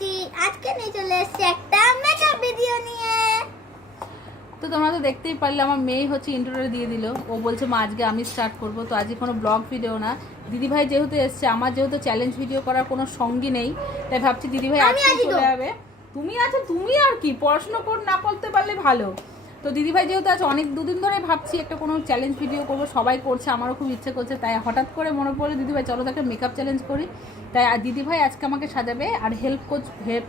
আছি। আজকে নিয়ে চলে এসেছি একটা মেকআপ ভিডিও নিয়ে। তো তোমরা তো দেখতেই পারলে আমার মেয়ে হচ্ছে ইন্টারভিউ দিয়ে দিল। ও বলছে মা আজকে আমি স্টার্ট করব। তো আজকে কোনো ব্লগ ভিডিও না। দিদিভাই যেহেতু এসছে আমার যেহেতু চ্যালেঞ্জ ভিডিও করার কোনো সঙ্গী নেই তাই ভাবছি দিদিভাই আজকে চলে যাবে। তুমি আছো তুমি আর কি? পড়াশোনা কর না করতে পারলে ভালো। তো দিদিভাই যেহেতু আজ অনেক দুদিন ধরে ভাবছি একটা কোনো চ্যালেঞ্জ ভিডিও করব, সবাই করছে, আমারও খুব ইচ্ছে করছে, তাই হঠাৎ করে মনে পড়ল, দিদিভাই চলো তো একটা মেকআপ চ্যালেঞ্জ করি। তাই আর দিদিভাই আজকে আমাকে সাজাবে আর হেল্প কোচ হেল্প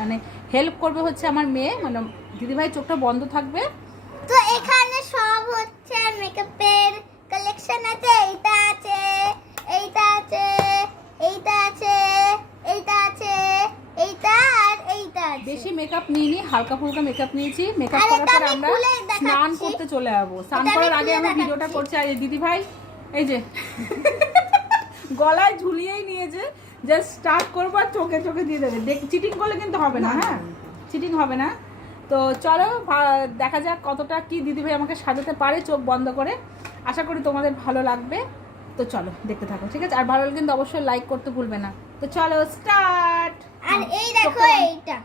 মানে হেল্প করবে হচ্ছে আমার মেয়ে মানে দিদিভাই চোখটা বন্ধ থাকবে। তো এখানে সব হচ্ছে মেকআপের কালেকশন আছে, এইটা আছে এইটা আছে এইটা আছে এইটা আছে। এইটা আর এইটা আছে। বেশি মেকআপ নিইনি হালকা ফুলকা মেকআপ নিয়েছি। মেকআপ করার পর আমরা স্নান করতে চলে যাব। স্নান করার আগে আমরা ভিডিওটা করছি। আর এই দিদি ভাই এই যে গলায় ঝুলিয়েই নিয়েছে। জাস্ট স্টার্ট করব আর চোখে চোখে দিয়ে দেবে। দেখ চিটিং করলে কিন্তু হবে না হ্যাঁ? চিটিং হবে না। তো চলো দেখা যাক কতটা কি দিদিভাই আমাকে সাজাতে পারে চোখ বন্ধ করে। আশা করি তোমাদের ভালো লাগবে। তো চলো দেখতে থাকো ঠিক আছে? আর ভালো লাগলে কিন্তু অবশ্যই লাইক করতে ভুলবে না। তো চলো স্টার্ট আর এই দেখো এইটা।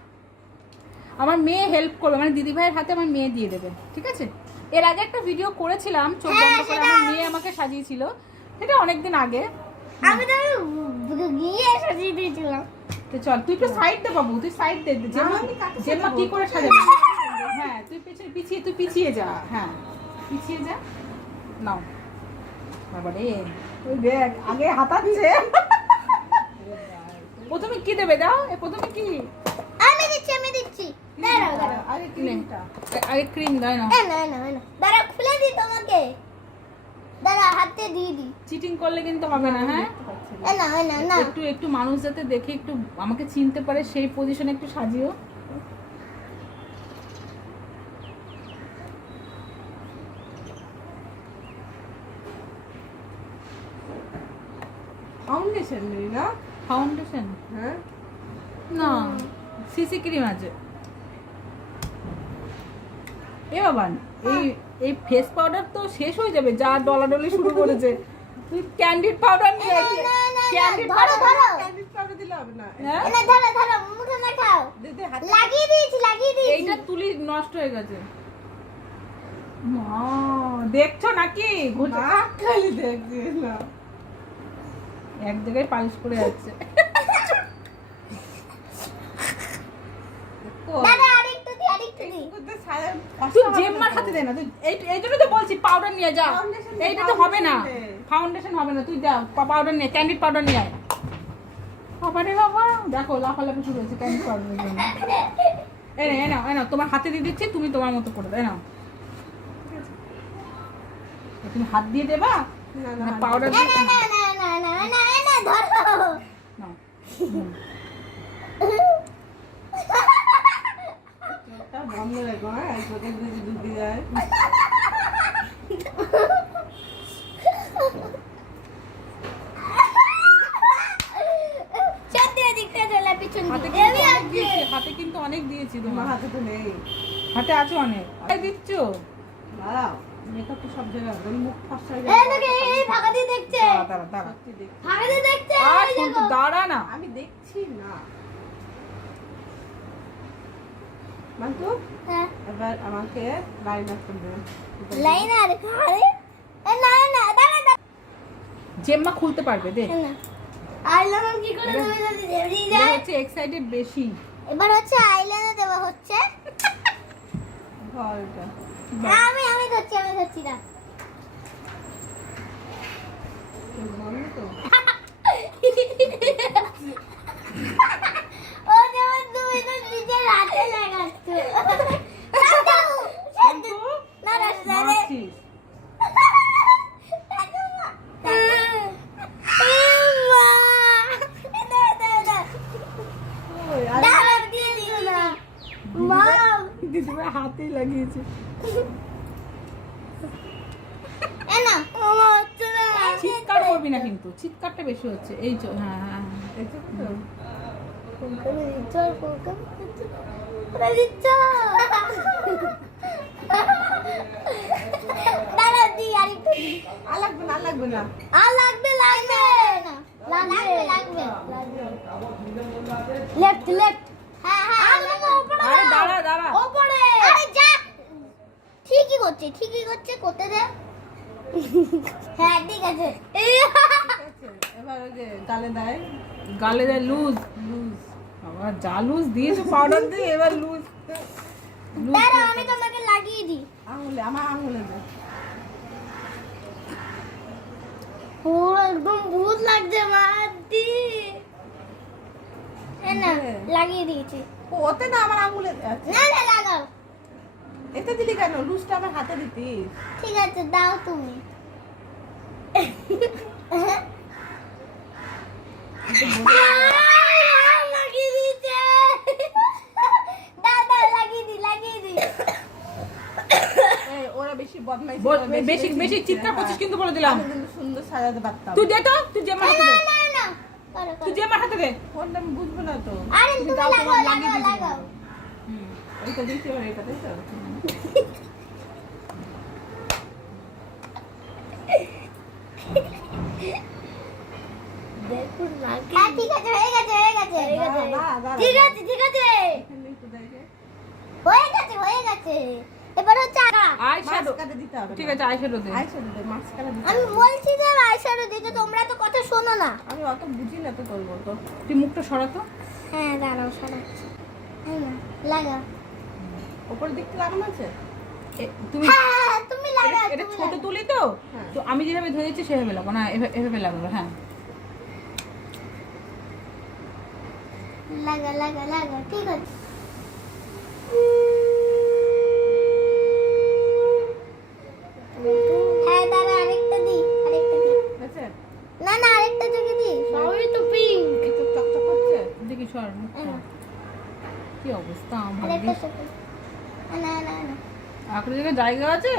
আমার মেয়ে হেল্প করবে মানে দিদি ভাইয়ের হাতে আমার মেয়ে দিয়ে দেবে ঠিক আছে? এর আগে একটা ভিডিও করেছিলাম চোখ হ্যাঁ, বন্ধ করে আমার মেয়ে আমাকে সাজিয়েছিল সেটা অনেকদিন আগে। আমি তো গিয়ে সাজিয়ে দিয়েছিলাম। তো চল তুই একটু সাইড দে বাবু তুই সাইড দে জেমা জেমা কি করে সাজাবি? হ্যাঁ তুই পিছিয়ে পিছিয়ে তুই পিছিয়ে যা হ্যাঁ। পিছিয়ে যা। নাও। বাবারে তুই দেখ আগে হাতাচ্ছে। প্রথমে কি দেবে? দাও এ প্রথমে কি? আমি দিচ্ছি আমি দিচ্ছি। দাঁড়াও দাঁড়াও আগে আগে ক্রিম দেয় না। না না না দাঁড়াও খুলে দিই তোমাকে। দাঁড়া হাতে দিয়ে দিই। চিটিং করলে কিন্তু হবে না হ্যাঁ? না। না না একটু একটু মানুষ যাতে দেখে একটু আমাকে চিনতে পারে সেই পজিশনে একটু সাজিও। ফাউন্ডেশন নেই না? ফাউন্ডেশন? হ্যাঁ? না সিসি ক্রিম আছে। এ বাবা এই এই ফেস পাউডার তো শেষ হয়ে যাবে যা ডলাডলি শুরু করেছে। তুই ক্যান্ডিড পাউডার নিয়ে ক্যান্ডিড ধরো, ধরো। ক্যান্ডিড পাউডার দিলে হবে না। হ্যাঁ? না ধরো ধরো মুখে মাখাও। দে দে হাতে। লাগিয়ে দিয়েছি লাগিয়ে দিয়েছি। এইটা তুলি নষ্ট হয়ে গেছে। মা, দেখছ নাকি? ঘুরছে না খালি দেখছি না। এক জায়গায় পালিশ করে যাচ্ছে জেম্মার হাতে দে না তুই এই জন্য তো বলছি পাউডার নিয়ে যা। এইটা তো হবে না। ফাউন্ডেশন হবে না তুই যা পাউডার নিয়ে ক্যান্ডিড পাউডার নিয়ে আয়। বাবা রে বাবা। দেখো লাফালাফি শুরু হয়েছে ক্যান্ডিড পাউডারের জন্য। তোমার হাতে দিয়ে দিচ্ছি তুমি তোমার মতো করে দাও তুমি হাত দিয়ে দেবা? না না না পাউডার না দিয়ে না না না ধরো। বন্ধ রেখো হ্যাঁ? হাতে কিন্তু অনেক দিয়েছি তোমার। হাতে তো নেই। হাতে আছো অনেক। দিচ্ছ? দাঁড়াও মেকআপ তো সব জায়গায় মুখ ফসা হয়ে এই যাবে দেখে এই ফাঁকা দিয়ে দেখছে। দাঁড়া দাঁড়া দাঁড়া। সত্যি দেখছি। ফাঁকা দিয়ে দেখছে। আর শুনতে দাঁড়া না। আমি দেখছি না। মান্তু হ্যাঁ। এবার আমাকে লাইন আপ করবে লাইনার আরে না না দাঁড়া দাঁড়া। জেম্মা খুলতে পারবে দে। না। আইলাইনার কি করে দেবে যদি দেরি এটা যায় হচ্ছে এক্সাইটেড বেশি। এবার হচ্ছে আইলাইনার দেওয়া হচ্ছে। আমি আমি ধরছি আমি ধরছি না হাতে লাগিয়েছে। না কিন্তু চিৎকারটা বেশি হচ্ছে। এই হ্যাঁ হ্যাঁ, হ্যাঁ, হ্যাঁ লেফট ঠিকই করছে ঠিকই করছে করতে দে। হ্যাঁ ঠিক আছে। এবার ওই যে গালে দেয় গালে দেয় লুজ লুজ। আবার যা লুজ দিয়েছ পাউডার দিয়ে এবার লুজ। দাঁড়া আমি তোমাকে লাগিয়ে দিই। আঙুলে আমার আঙুলে দে পুরো একদম ভূত লাগছে মাদি না লাগিয়ে দিয়েছি। ওতে না আমার আঙুলে। আচ্ছা, না না লাগাও। এতে দিলি কেন? লুজটা আমার হাতে দিতিস। ঠিক আছে দাও তুমি লাগিয়ে দিয়েছে দাও দাও লাগিয়ে দি লাগিয়ে দি এই, ওরা বেশি বেশি বেশি চিৎকার। করছিস কিন্তু বলে দিলাম। কিন্তু সুন্দর সাজাতে পারতাম। তুই দে তো তুই যে হাতে দে। না না করো তুই যে আমার দে। ফোনটা আমি বুঝব না তো। আরে তুমি দাও, লাগাও লাগিয়ে লাগাও লাগাও। হুম। দিতে হবে এটা তাই তো হ্যাঁ ঠিক আছে হয়ে গেছে হয়ে গেছে হয়ে গেছে দাঁড়া, দাঁড়া, ঠিক দাঁড়া। আছে ঠিক আছে এখানে একটু দেখে। হয়ে গেছে হয়ে গেছে এবার হচ্ছে আঁকা আই শ্যাডো মাঝখানে দিতে হবে ঠিক না। আছে আই শ্যাডো দে। আইশ্যাডো দে, মাঝখানে দিতে আমি বলছি যে আইশ্যাডো দিতে তোমরা তো কথা শোনো না। আমি অত বুঝি না তো তোর মতো। তুই মুখটা সরাতো হ্যাঁ দাঁড়াও সরাচ্ছি। লাগা ওপরের দিকটা লাগানো আছে? তুমি হ্যাঁ তুমি লাগা এটা- এটা ছোট তুলি তো? হ্যাঁ। তো আমি যেভাবে ধরেছি সেভাবে লাগবো। না এভাবে- এভাবে লাগবে হ্যাঁ। লাগা লাগা লাগা ঠিক আছে। কি অবস্থা আমার আঁকড়ে জায়গায় জায়গা আছে?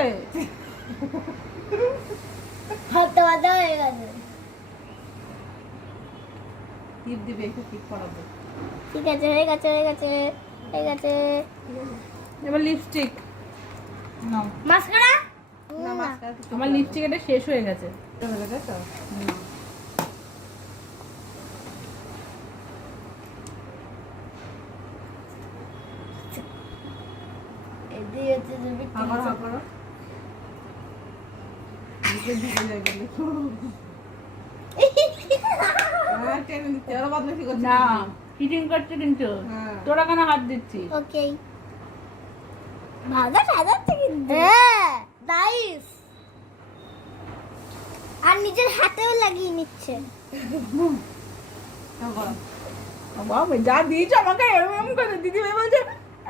হাতে বাঁধা হয়ে গেছে। টিপ দিবে একটু টিপ করাবো। ঠিক আছে হয়ে গেছে হয়ে গেছে হয়ে গেছে। এবার লিপস্টিক নাও। মাস্কারা? না আমার লিপস্টিক এটা শেষ হয়ে গেছে। হয়ে গেছে তো এদিকে হচ্ছে যদি হাগর হাগর দিকে দিকে যাবে হ্যাঁ টেনে দিতে ওরা বদমাইশি করছে। না চিটিং করছে কিন্তু। হ্যাঁ। তোরা কেন হাত দিচ্ছিস? ওকে। ভালো সাজাচ্ছে কিন্তু। হ্যাঁ নাইস আর নিজের হাতেও লাগিয়ে নিচ্ছে। বাবা যা দিয়েছ আমাকে এরকম এরকম করে দিদি ভাই বলছে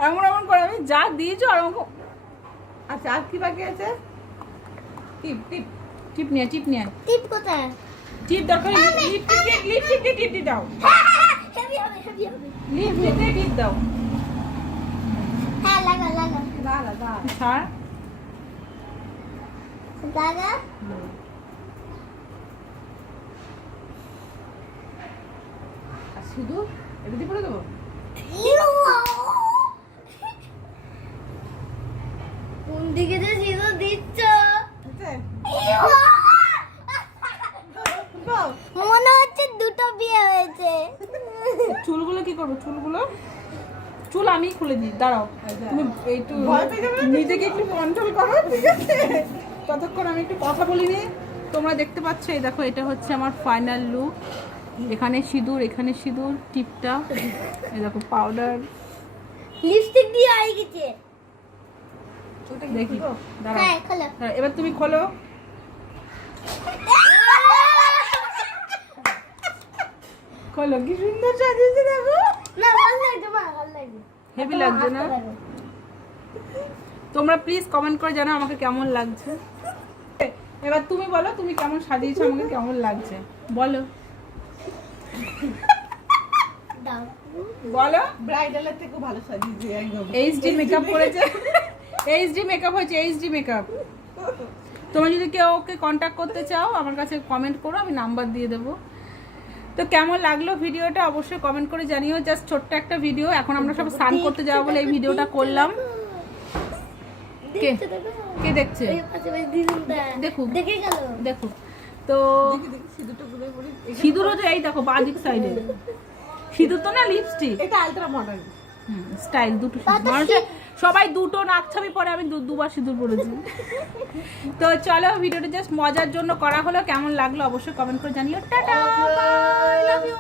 এমন এমন করে আমি যা দিয়েছ আর আমাকে আচ্ছা আর কি বাকি আছে? টিপ টিপ টিপ নিয়ে টিপ নিয়ে। টিপ কোথায়? টিপ দরকার লিপস্টিক লিপস্টিক দিয়ে টিপ দিয়ে দাও। লিপস্টিক দিয়ে টিপ দাও। হ্যাঁ লাগা লাগা দাঁড়া দাঁড়া। ছাড়। লাগা আর শুধু এটা দিয়ে পরে দেবো কোন দিকে যে সিঁদুর দিচ্ছ। মনে হচ্ছে দুটো বিয়ে হয়েছে। চুলগুলো কি করব? চুলগুলো? চুল আমি খুলে দিই। দাঁড়াও। তুমি একটু নিজেকে একটু কন্ট্রোল করো ঠিক আছে? ততক্ষণ আমি একটু কথা বলিনি। তোমরা দেখতে পাচ্ছ এই দেখো এটা হচ্ছে আমার ফাইনাল লুক এখানে সিঁদুর এখানে সিঁদুর টিপটা। এই দেখো পাউডার লিপস্টিক দিয়ে আই গেছে। দেখি। দাঁড়াও। হ্যাঁ খোলো। দাঁড়াও, এবার তুমি খোলো। খোলো কি সুন্দর সাজিয়েছে দেখো। না ভালো লাগছে ভালো লাগছে। হেভি লাগছে না? তোমরা প্লিজ কমেন্ট করে জানাও আমাকে কেমন লাগছে। এবার তুমি বলো তুমি কেমন সাজিয়েছো আমাকে কেমন লাগছে। বলো। বলো। ব্রাইডালের থেকেও ভালো সাজিয়েছি একদম। এইচডি মেকআপ করেছে। এইচডি মেকআপ হয়েছে এইচডি মেকআপ তোমরা যদি কেউ ওকে কন্ট্যাক্ট করতে চাও আমার কাছে কমেন্ট করো আমি নাম্বার দিয়ে দেবো। তো কেমন লাগল ভিডিওটা? অবশ্যই কমেন্ট করে জানিও। জাস্ট ছোট্ট একটা ভিডিও এখন আমরা সব স্নান করতে যাব বলে এই ভিডিওটা করলাম। কে দেখছ? দেখো। কে দেখছে দেখুক দেখো তো সিঁদুরও তো এই দেখো বাদিক সাইডে সিঁদুর তো না লিপস্টিক এটা আলট্রা মডার্ন স্টাইল দুটো মানুষের সবাই দুটো নাকছাবি পরে আমি দু দুবার সিঁদুর পরেছি। তো চলো ভিডিওটা জাস্ট মজার জন্য করা হলো। কেমন লাগল অবশ্যই কমেন্ট করে জানিও। Tata love you